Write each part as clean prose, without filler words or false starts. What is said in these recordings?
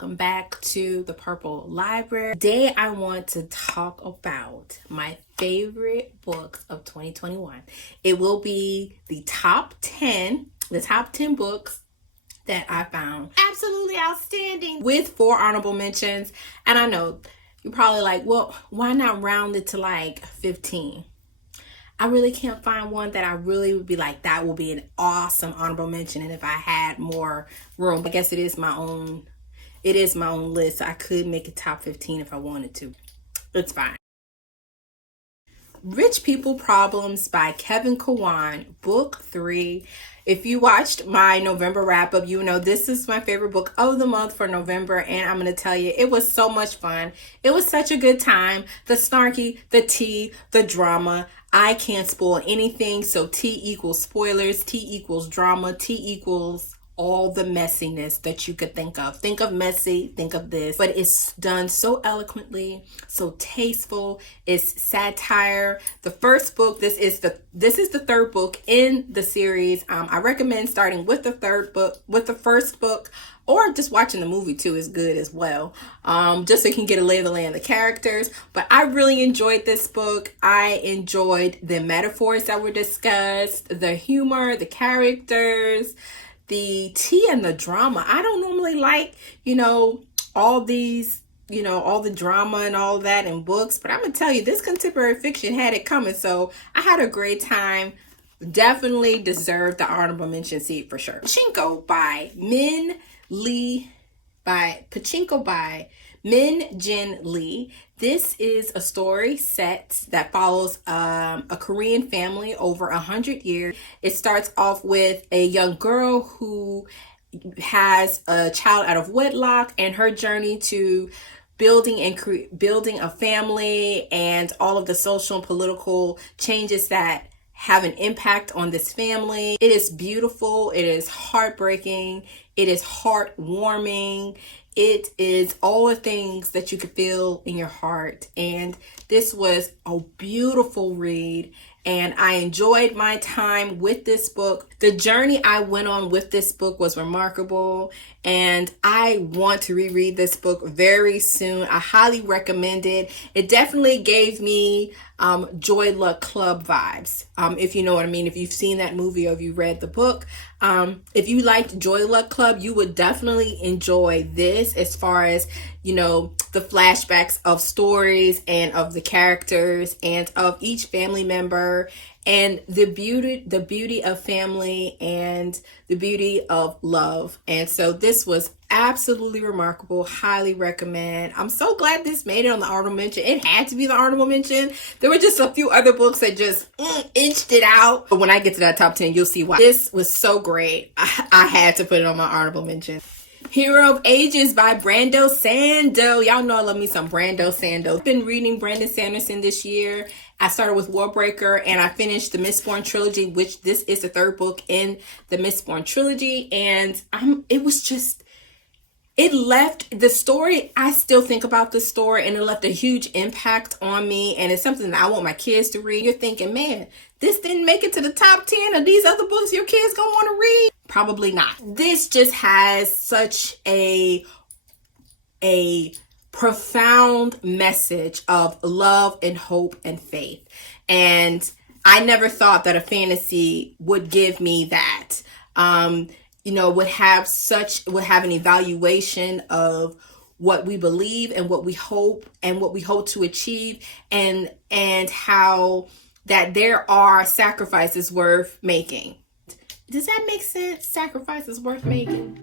welcome back to the Purple Library. Today I want to talk about my favorite books of 2021. It will be the top 10 books that I found absolutely outstanding, with 4 honorable mentions. And I know you're probably like, well, why not round it to like 15? I really can't find one that I really would be like, that will be an awesome honorable mention. And if I had more room, I guess it is my own list. I could make it top 15 if I wanted to. It's fine. Rich People Problems by Kevin Kwan, book 3. If you watched my November wrap up, you know this is my favorite book of the month for November, and I'm going to tell you, it was so much fun. It was such a good time. The snarky, the tea, the drama. I can't spoil anything, so T equals spoilers, T equals drama, T equals all the messiness that you could think of. Think of messy, think of this, but it's done so eloquently, so tasteful. It's satire. The first book, this is the third book in the series. I recommend starting with the first book, or just watching the movie too is good as well. Just so you can get a lay of the land of the characters. But I really enjoyed this book. I enjoyed the metaphors that were discussed, the humor, the characters, the tea and the drama. I don't normally like, all these, all the drama and all that in books, but I'm gonna tell you, this contemporary fiction had it coming. So I had a great time. Definitely deserved the honorable mention seat for sure. Pachinko by Min Jin Lee. This is a story set that follows a Korean family over 100 years. It starts off with a young girl who has a child out of wedlock and her journey to building a family and all of the social and political changes that have an impact on this family. It is beautiful. It is heartbreaking. It is heartwarming. It is all the things that you could feel in your heart. And this was a beautiful read. And I enjoyed my time with this book. The journey I went on with this book was remarkable. And I want to reread this book very soon. I highly recommend it. It definitely gave me Joy Luck Club vibes. If you know what I mean. If you've seen that movie or if you read the book. If you liked Joy Luck Club, you would definitely enjoy this, as far as, the flashbacks of stories and of the characters and of each family member, and the beauty of family and the beauty of love. And so this was absolutely remarkable. Highly recommend. I'm so glad this made it on the honorable mention. It had to be the honorable mention. There were just a few other books that just inched it out. But when I get to that top 10, you'll see why. This was so great. I had to put it on my honorable mention. Hero of Ages by Brando Sando. Y'all know I love me some Brando Sando. I've been reading Brandon Sanderson this year. I started with Warbreaker and I finished the Mistborn trilogy, which this is the third book in the Mistborn trilogy. And it left the story. I still think about the story, and it left a huge impact on me. And it's something that I want my kids to read. You're thinking, man, this didn't make it to the top 10 of these other books your kids gonna want to read? Probably not. This just has such a profound message of love and hope and faith. And I never thought that a fantasy would give me that. Would have an evaluation of what we believe and what we hope to achieve, and how that there are sacrifices worth making. Does that make sense? Sacrifices worth making.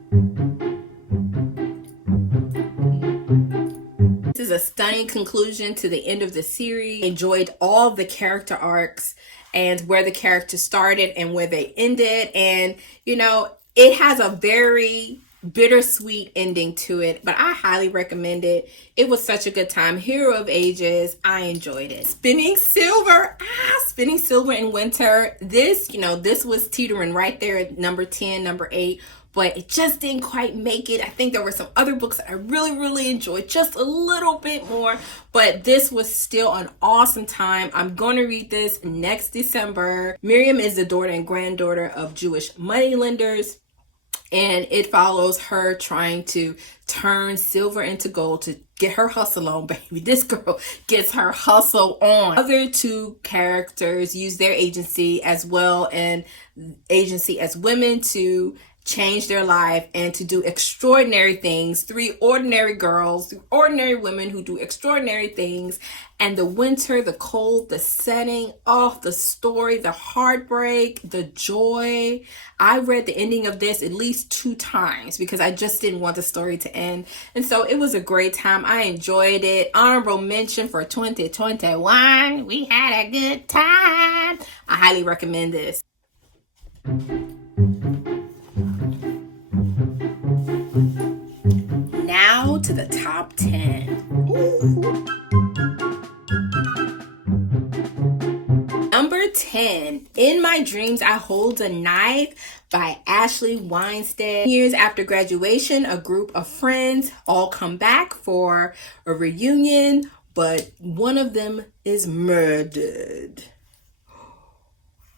This is a stunning conclusion to the end of the series. Enjoyed all the character arcs and where the characters started and where they ended. And, it has a very bittersweet ending to it, but I highly recommend it. It was such a good time. Hero of Ages, I enjoyed it. Spinning Silver in Winter. This was teetering right there at number 10, number 8, but it just didn't quite make it. I think there were some other books that I really, really enjoyed just a little bit more, but this was still an awesome time. I'm going to read this next December. Miriam is the daughter and granddaughter of Jewish moneylenders. And it follows her trying to turn silver into gold to get her hustle on, baby. This girl gets her hustle on. Other two characters use their agency as well, and agency as women, to change their life and to do extraordinary things. Three ordinary girls, ordinary women who do extraordinary things. And the winter, the cold, the setting, the story, the heartbreak, the joy. I read the ending of this at least 2 times because I just didn't want the story to end. And so it was a great time. I enjoyed it. Honorable mention for 2021. We had a good time. I highly recommend this. Now to the top 10. Ooh. Number 10, In My Dreams I Hold a Knife by Ashley Weinstein. Years after graduation, a group of friends all come back for a reunion, but one of them is murdered.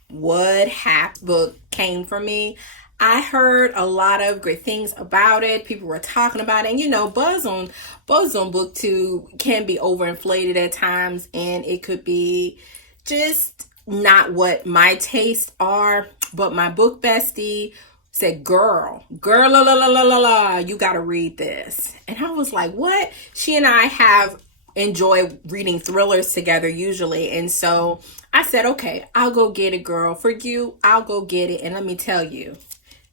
What happened? Book came from me. I heard a lot of great things about it. People were talking about it. And buzz on BookTube can be overinflated at times, and it could be just not what my tastes are. But my book bestie said, girl, you gotta read this. And I was like, what? She and I have enjoyed reading thrillers together usually. And so I said, okay, I'll go get it, girl. For you, I'll go get it. And let me tell you,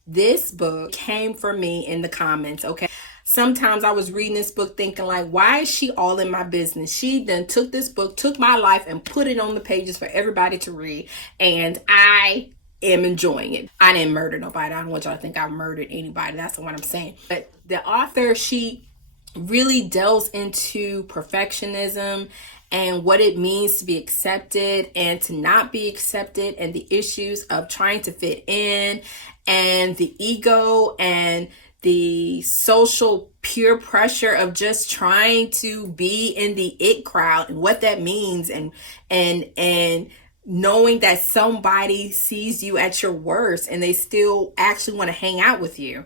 this book came for me in the comments, okay? Sometimes I was reading this book thinking like, why is she all in my business? She then took this book, took my life, and put it on the pages for everybody to read. And I am enjoying it. I didn't murder nobody. I don't want y'all to think I murdered anybody. That's what I'm saying. But the author, she really delves into perfectionism and what it means to be accepted and to not be accepted, and the issues of trying to fit in, and the ego and the social peer pressure of just trying to be in the it crowd and what that means, and knowing that somebody sees you at your worst and they still actually want to hang out with you.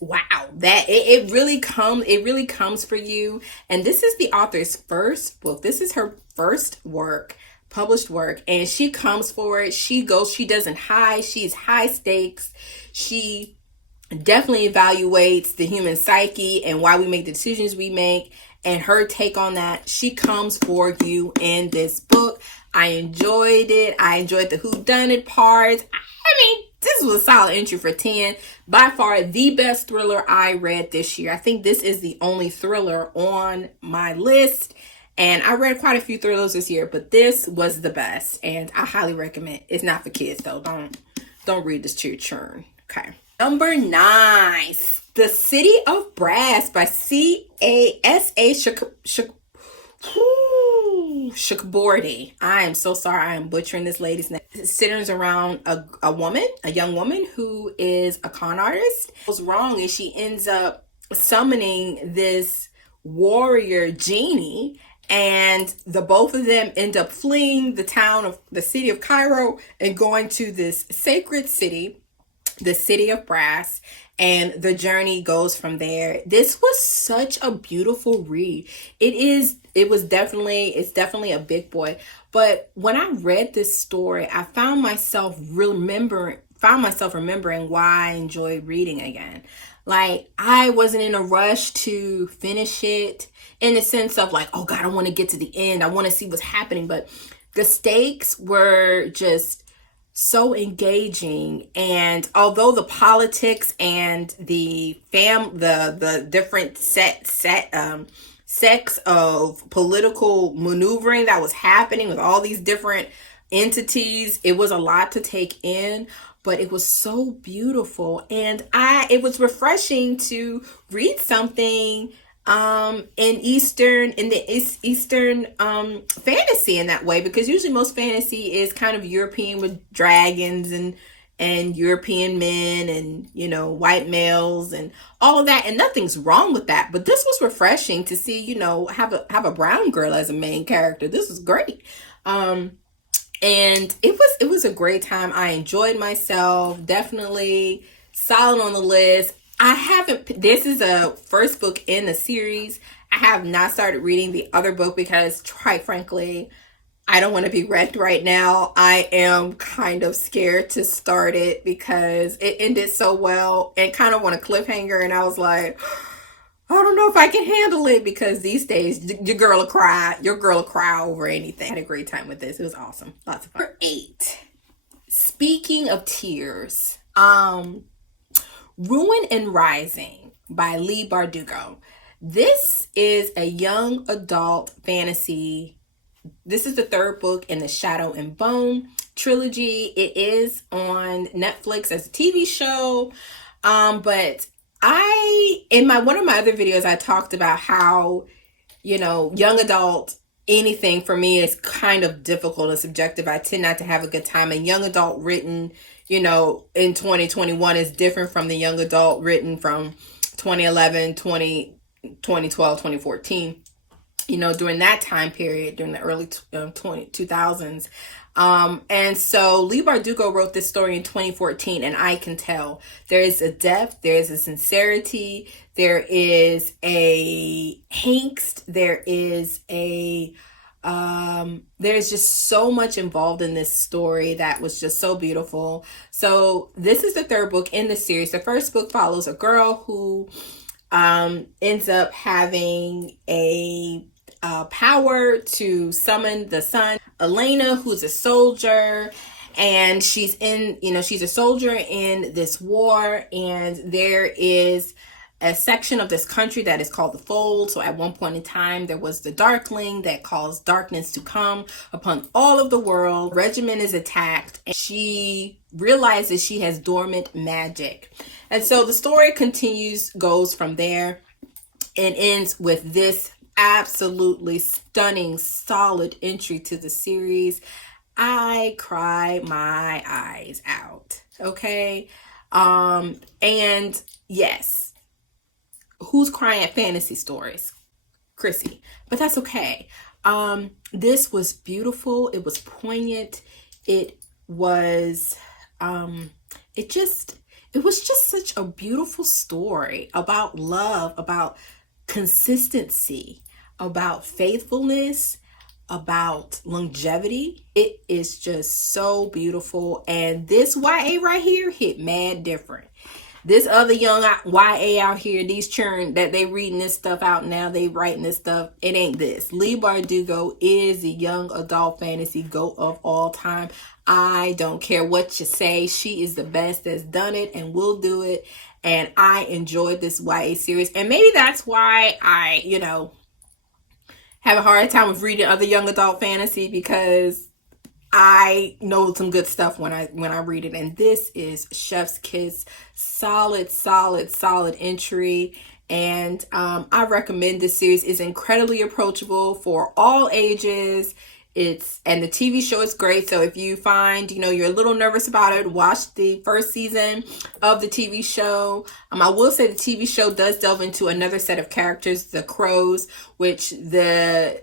Wow, that it really comes for you. And this is the author's first book. This is her first published work, and she comes for it. She doesn't hide. She's high stakes. She definitely evaluates the human psyche and why we make the decisions we make, and her take on that. She comes for you in this book. I enjoyed it. I enjoyed the whodunit parts. This was a solid entry for 10. By far the best thriller I read this year. I think this is the only thriller on my list. And I read quite a few thrillers this year, but this was the best. And I highly recommend. It's not for kids though. Don't read this to your children. Okay. Number 9. The City of Brass by C.A.S.A. Chakraborty. I am so sorry. I am butchering this lady's name. It centers around a young woman who is a con artist. What's wrong is she ends up summoning this warrior genie, and the both of them end up fleeing the city of Cairo and going to this sacred city, the City of Brass. And the journey goes from there. This was such a beautiful read. It's definitely a big boy. But when I read this story, I found myself remembering why I enjoyed reading again. Like, I wasn't in a rush to finish it in the sense of like, oh God, I want to get to the end. I want to see what's happening. But the stakes were just so engaging, and although the politics and the different sects of political maneuvering that was happening with all these different entities, it was a lot to take in, but it was so beautiful, and it was refreshing to read something in the Eastern fantasy in that way, because usually most fantasy is kind of European with dragons and European men and white males and all of that, and nothing's wrong with that. But this was refreshing to see have a brown girl as a main character. This was great. And it was a great time. I enjoyed myself. Definitely solid on the list. I haven't, this is a first book in the series. I have not started reading the other book because, quite frankly, I don't want to be wrecked right now. I am kind of scared to start it because it ended so well and kind of on a cliffhanger. And I was like, I don't know if I can handle it, because these days your girl will cry. Your girl will cry over anything. I had a great time with this. It was awesome. Lots of fun. Number 8. Speaking of tears, Ruin and Rising by Leigh Bardugo. This is a young adult fantasy. This is the 3rd book in the Shadow and Bone trilogy. It is on Netflix as a TV show. But in one of my other videos, I talked about how, young adult, anything for me is kind of difficult and subjective. I tend not to have a good time. And young adult written, in 2021 is different from the young adult written from 2011, 2012, 2014. During that time period, during the early 2000s. And so Leigh Bardugo wrote this story in 2014, and I can tell there is a depth, there is a sincerity, there is a angst, there's just so much involved in this story that was just so beautiful. So this is the 3rd book in the series. The 1st book follows a girl who ends up having a power to summon the sun. Elena, who's a soldier, and she's a soldier in this war, and there is a section of this country that is called the Fold. So at one point in time, there was the Darkling that caused darkness to come upon all of the world. Regiment is attacked, and she realizes she has dormant magic. And so the story goes from there, and ends with this absolutely stunning, solid entry to the series. I cry my eyes out. Okay. And yes, who's crying at fantasy stories? Chrissy. But that's okay. This was beautiful. It was poignant. It was just such a beautiful story about love, about consistency, about faithfulness, about longevity. It is just so beautiful. And this YA right here hit mad different. This other young YA out here, these churn that they reading this stuff out now, they writing this stuff, it ain't this. Leigh Bardugo is the young adult fantasy GOAT of all time. I don't care what you say. She is the best that's done it and will do it. And I enjoyed this YA series. And maybe that's why I, have a hard time with reading other young adult fantasy, because I know some good stuff when I read it. And this is chef's kiss, solid entry. And I recommend this series. It's incredibly approachable for all ages. And the TV show is great. So if you find, you're a little nervous about it, watch the 1st season of the TV show. I will say the TV show does delve into another set of characters, the Crows, which the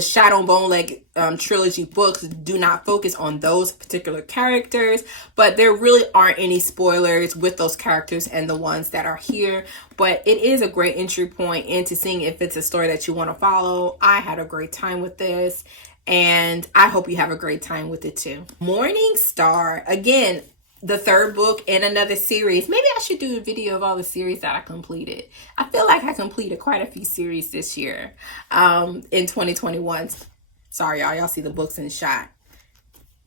Shadow and Bone trilogy books do not focus on those particular characters, but there really aren't any spoilers with those characters and the ones that are here. But it is a great entry point into seeing if it's a story that you want to follow. I had a great time with this, and I hope you have a great time with it too. Morning Star, again, the 3rd book in another series. Maybe I should do a video of all the series that I completed. I feel like I completed quite a few series this year, in 2021. Sorry, y'all see the books in the shot.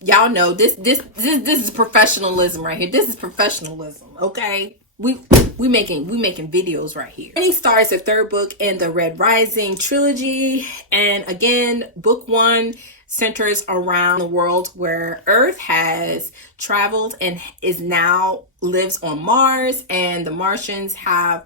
Y'all know this is professionalism right here. This is professionalism, okay? We making videos right here. Morning Star is the 3rd book in the Red Rising trilogy, and again, book 1 centers around the world where Earth has traveled and lives on Mars, and the Martians have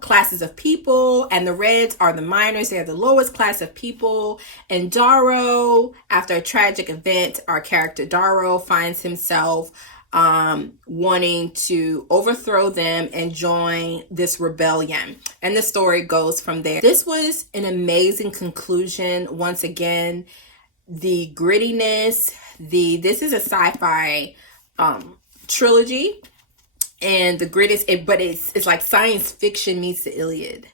classes of people, and the Reds are the miners. They're the lowest class of people. And Darrow, after a tragic event, our character Darrow finds himself wanting to overthrow them and join this rebellion. And the story goes from there. This was an amazing conclusion. Once again, the grittiness, this is a sci-fi trilogy, And the grit is it, but it's like science fiction meets the Iliad.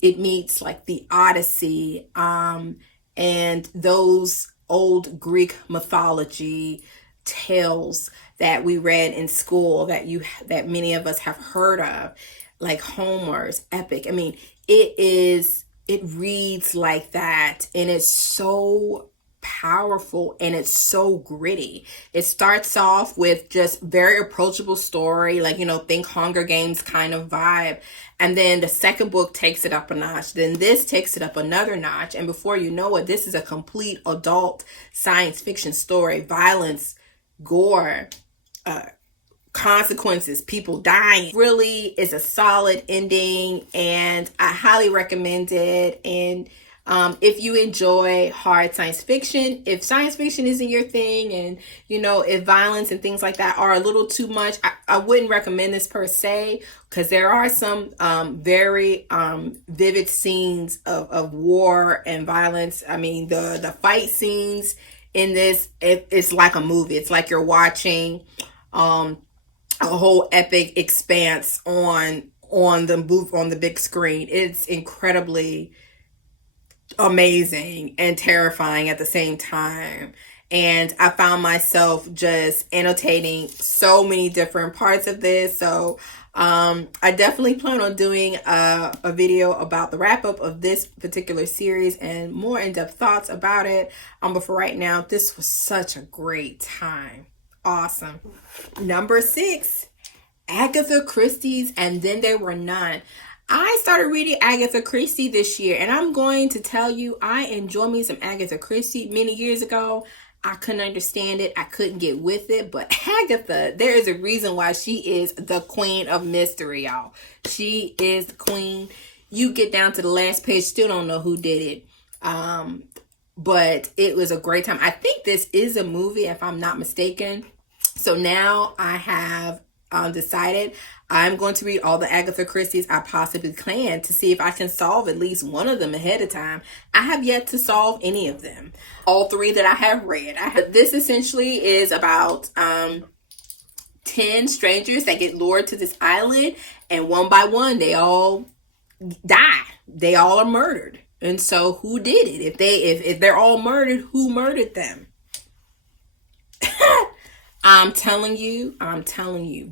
It meets like the Odyssey, and those old Greek mythology tales that we read in school that many of us have heard of, like Homer's epic. I mean, it reads like that, and it's so powerful and it's so gritty. It starts off with just very approachable story, like, think Hunger Games kind of vibe. And then the second book takes it up a notch. Then this takes it up another notch. And before you know it, this is a complete adult science fiction story. Violence, gore, consequences, people dying. Really is a solid ending, and I highly recommend it. And if you enjoy hard science fiction, if science fiction isn't your thing, and if violence and things like that are a little too much, I wouldn't recommend this per se, because there are some very vivid scenes of war and violence. I mean, the fight scenes in this, it's like a movie. It's like you're watching a whole epic expanse on the big screen. It's incredibly amazing and terrifying at the same time. And I found myself just annotating so many different parts of this. So I definitely plan on doing a video about the wrap up of this particular series and more in-depth thoughts about it. But for right now, this was such a great time. Awesome. Number 6, Agatha Christie's And Then There Were None. I started reading Agatha Christie this year, and I'm going to tell you, I enjoy me some Agatha Christie. Many years ago, I couldn't understand it. I couldn't get with it. But Agatha, there is a reason why she is the queen of mystery, y'all. She is the queen. You get down to the last page, still don't know who did it. But it was a great time. I think this is a movie, if I'm not mistaken. So now I have decided I'm going to read all the Agatha Christies I possibly can to see if I can solve at least one of them ahead of time. I have yet to solve any of them. All 3 that I have read. This essentially is about 10 strangers that get lured to this island, and one by one they all die. They all are murdered. And so who did it? If they're all murdered, who murdered them? I'm telling you,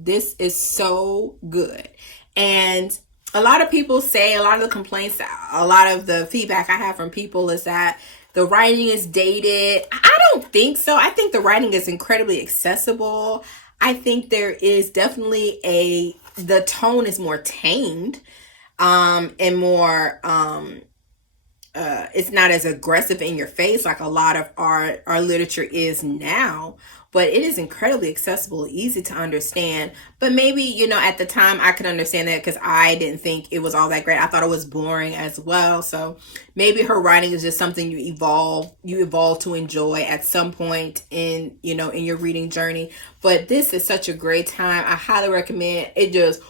this is so good. And a lot of people say, a lot of the complaints, a lot of the feedback I have from people is that the writing is dated. I don't think so. I think the writing is incredibly accessible. I think there is definitely the tone is more tamed, and more, it's not as aggressive in your face like a lot of our literature is now. But it is incredibly accessible, easy to understand. But maybe, at the time I could understand that because I didn't think it was all that great. I thought it was boring as well. So maybe her writing is just something you evolve to enjoy at some point in your reading journey. But this is such a great time. I highly recommend it. Just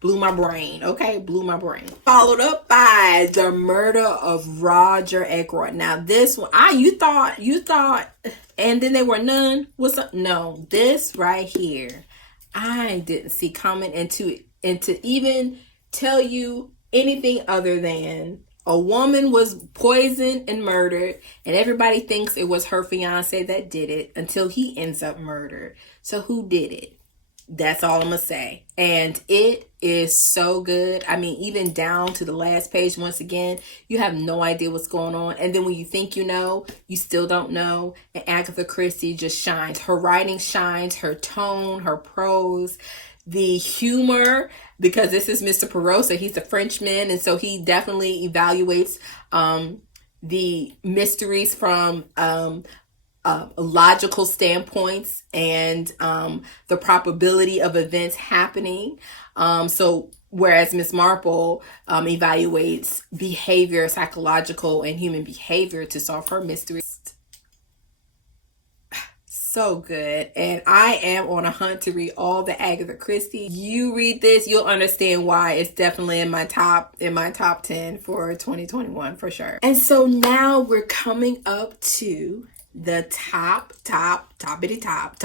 blew my brain. Okay, blew my brain. Followed up by The Murder of Roger Ackroyd. Now this one, you thought, And Then There Were None. What's up? No, this right here, I didn't see coming into even tell you anything other than a woman was poisoned and murdered, and everybody thinks it was her fiance that did it until he ends up murdered. So who did it? That's all I'm going to say. And it is so good. I mean, even down to the last page, once again, you have no idea what's going on. And then when you think you know, you still don't know. And Agatha Christie just shines. Her writing shines, her tone, her prose, the humor, because this is Mr. Poirot, so he's a Frenchman. And so he definitely evaluates the mysteries from logical standpoints and the probability of events happening. So whereas Miss Marple evaluates behavior, psychological and human behavior to solve her mysteries. So good. And I am on a hunt to read all the Agatha Christie. You read this, you'll understand why it's definitely in my top 10 for 2021 for sure. And so now we're coming up to the toppity top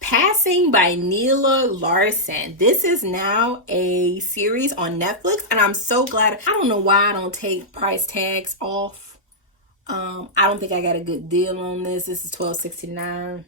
Passing by Neela Larson. This is now a series on Netflix, and I'm so glad. I don't know why I don't take price tags off. I don't think I got a good deal on this. This is $12.69.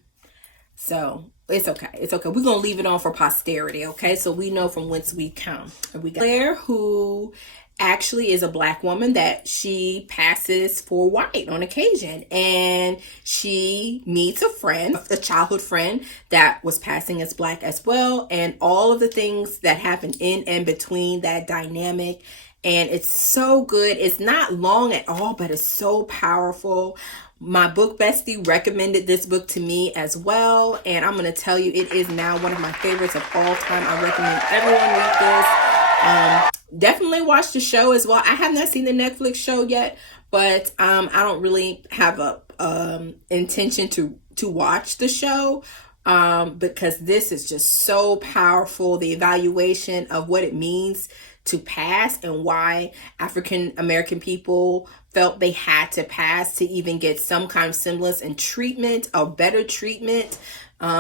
So it's okay. It's okay. We're gonna leave it on for posterity, okay? So we know from whence we come. And we got Claire, who actually is a Black woman that she passes for white on occasion, and she meets a friend, a childhood friend that was passing as Black as well, and all of the things that happen in and between that dynamic. And it's so good. It's not long at all, but it's so powerful. My book bestie recommended this book to me as well, and I'm going to tell you, it is now one of my favorites of all time. I recommend everyone read this. Definitely watch the show as well. I have not seen the Netflix show yet, but I don't really have a intention to watch the show, because this is just so powerful. The evaluation of what it means to pass and why African American people felt they had to pass to even get some kind of semblance and treatment, or better treatment,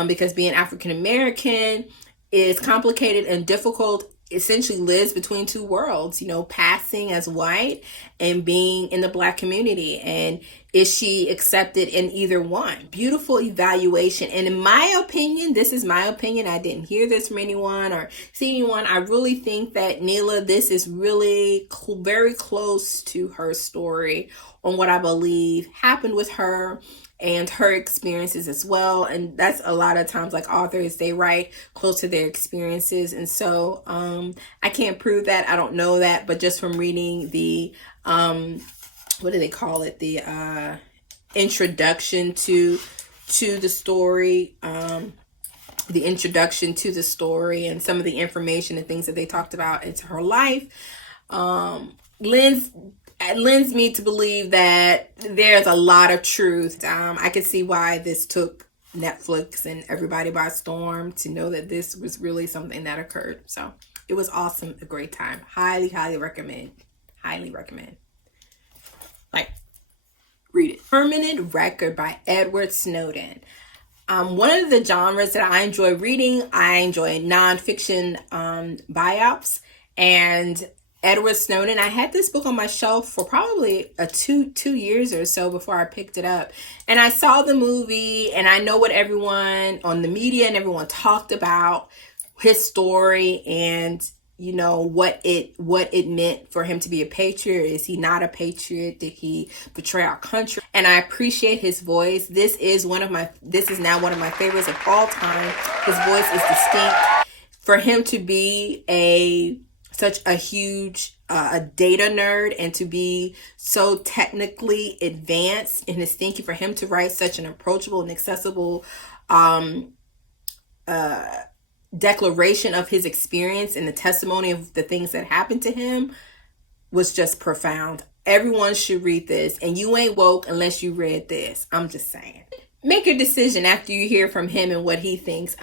because being African American is complicated and difficult. Essentially lives between two worlds, passing as white and being in the Black community. And is she accepted in either one? Beautiful evaluation. And in my opinion, this is my opinion, I didn't hear this from anyone or see anyone. I really think that Neela, this is really very close to her story on what I believe happened with her and her experiences as well. And that's a lot of times, like authors, they write close to their experiences. And so I can't prove that. I don't know that. But just from reading the, what do they call it? The introduction to the story, the introduction to the story and some of the information and things that they talked about into her life, lends me to believe that there's a lot of truth. I can see why this took Netflix and everybody by storm to know that this was really something that occurred. So it was awesome, a great time. Highly, highly recommend. Highly recommend. Like, read it. Permanent Record by Edward Snowden. One of the genres that I enjoy reading, I enjoy nonfiction biops, and Edward Snowden. I had this book on my shelf for probably two years or so before I picked it up. And I saw the movie, and I know what everyone on the media and everyone talked about his story and, what it meant for him to be a patriot. Is he not a patriot? Did he betray our country? And I appreciate his voice. This is now one of my favorites of all time. His voice is distinct. For him to be such a huge a data nerd and to be so technically advanced in his thinking, for him to write such an approachable and accessible declaration of his experience and the testimony of the things that happened to him was just profound. Everyone should read this, and you ain't woke unless you read this. I'm just saying. Make your decision after you hear from him and what he thinks.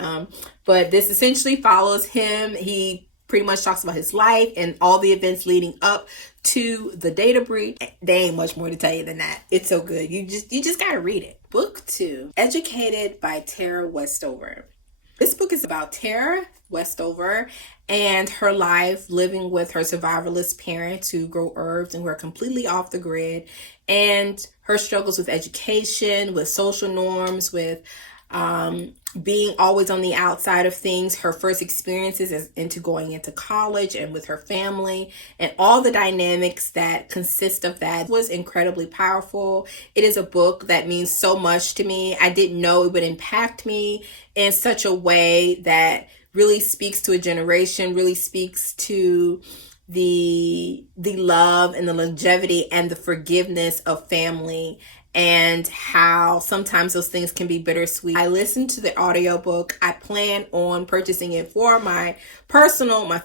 But this essentially follows him. He pretty much talks about his life and all the events leading up to the data breach. There ain't much more to tell you than that. It's so good. You just gotta read it. Book 2, Educated by Tara Westover. This book is about Tara Westover and her life living with her survivalist parents who grow herbs and were completely off the grid, and her struggles with education, with social norms, with being always on the outside of things, her first experiences into going into college and with her family, and all the dynamics that consist of that was incredibly powerful. It is a book that means so much to me. I didn't know it would impact me in such a way that really speaks to a generation, really speaks to the love and the longevity and the forgiveness of family, and how sometimes those things can be bittersweet. I listened to the audiobook. I plan on purchasing it for my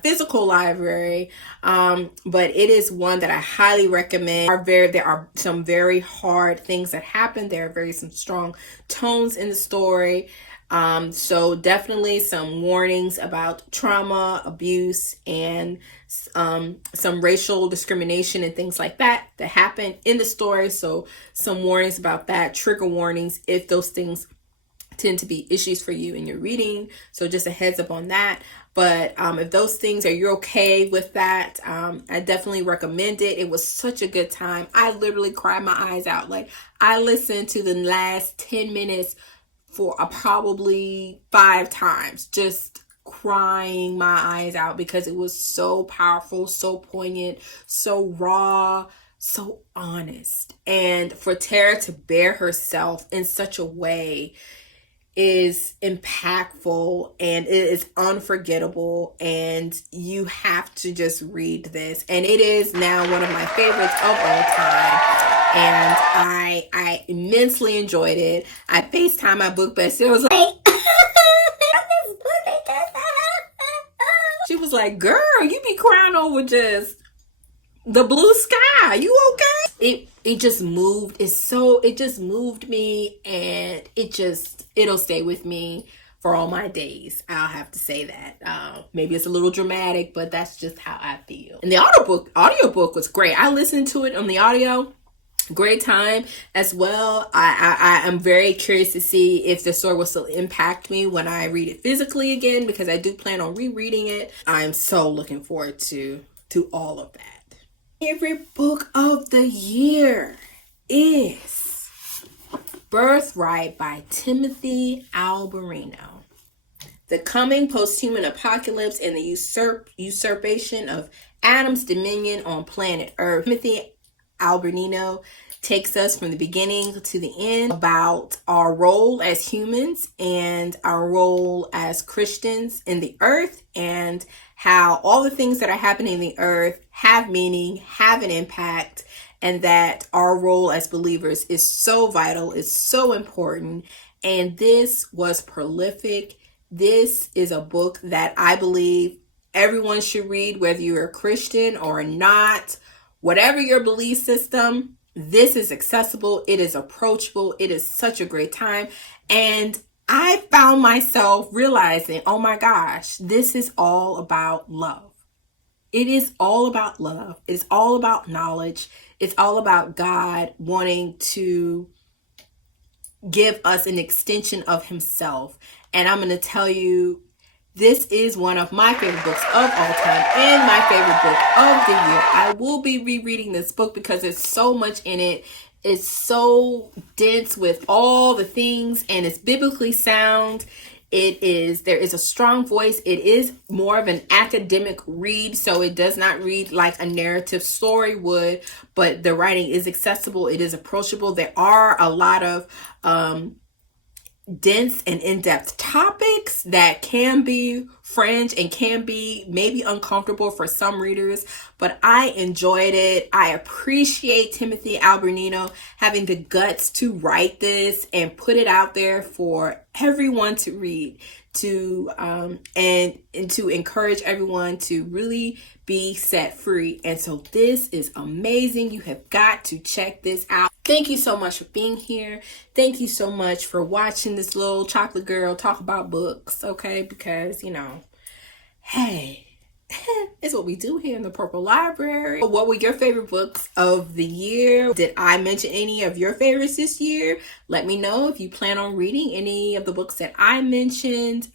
physical library. But it is one that I highly recommend. There are some very hard things that happen. There are some strong tones in the story. So definitely some warnings about trauma, abuse, and some racial discrimination and things like that happen in the story. So some warnings about that, trigger warnings if those things tend to be issues for you in your reading. So just a heads up on that. But if those things are, you're okay with that, I definitely recommend it. It was such a good time. I literally cried my eyes out. Like, I listened to the last 10 minutes for probably 5 times, just crying my eyes out because it was so powerful, so poignant, so raw, so honest. And for Tara to bear herself in such a way is impactful, and it is unforgettable, and you have to just read this. And it is now one of my favorites of all time, and I immensely enjoyed it. I FaceTime my book bestie. I was like, she was like, girl, you be crying over just the blue sky. You okay? It just moved. It just moved me, and it'll stay with me for all my days. I'll have to say that. Maybe it's a little dramatic, but that's just how I feel. And the audiobook was great. I listened to it on the audio. Great time as well. I am very curious to see if the story will still impact me when I read it physically again, because I do plan on rereading it. I'm so looking forward to all of that. Favorite book of the year is Birthright by Timothy Alberino. The coming posthuman apocalypse and the usurpation of Adam's dominion on planet Earth. Timothy Alberino takes us from the beginning to the end about our role as humans and our role as Christians in the earth, and how all the things that are happening in the earth have meaning, have an impact, and that our role as believers is so vital, is so important. And this was prolific. This is a book that I believe everyone should read, whether you're a Christian or not. Whatever your belief system, this is accessible. It is approachable. It is such a great time. And I found myself realizing, oh my gosh, this is all about love. It is all about love. It's all about knowledge. It's all about God wanting to give us an extension of himself. And I'm going to tell you, this is one of my favorite books of all time and my favorite book of the year. I will be rereading this book because there's so much in it. It's so dense with all the things, and it's biblically sound. There is a strong voice. It is more of an academic read, so it does not read like a narrative story would, but the writing is accessible. It is approachable. There are a lot of dense and in-depth topics that can be fringe and can be maybe uncomfortable for some readers, but I enjoyed it. I appreciate Timothy Alberino having the guts to write this and put it out there for everyone to read, and to encourage everyone to really be set free. And so this is amazing. You have got to check this out. Thank you so much for being here. Thank you so much for watching this little chocolate girl talk about books, okay? Because, hey, it's what we do here in the Purple Library. What were your favorite books of the year? Did I mention any of your favorites this year? Let me know if you plan on reading any of the books that I mentioned.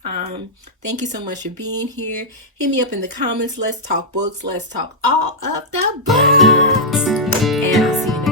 Thank you so much for being here. Hit me up in the comments. Let's talk books. Let's talk all of the books. And I'll see you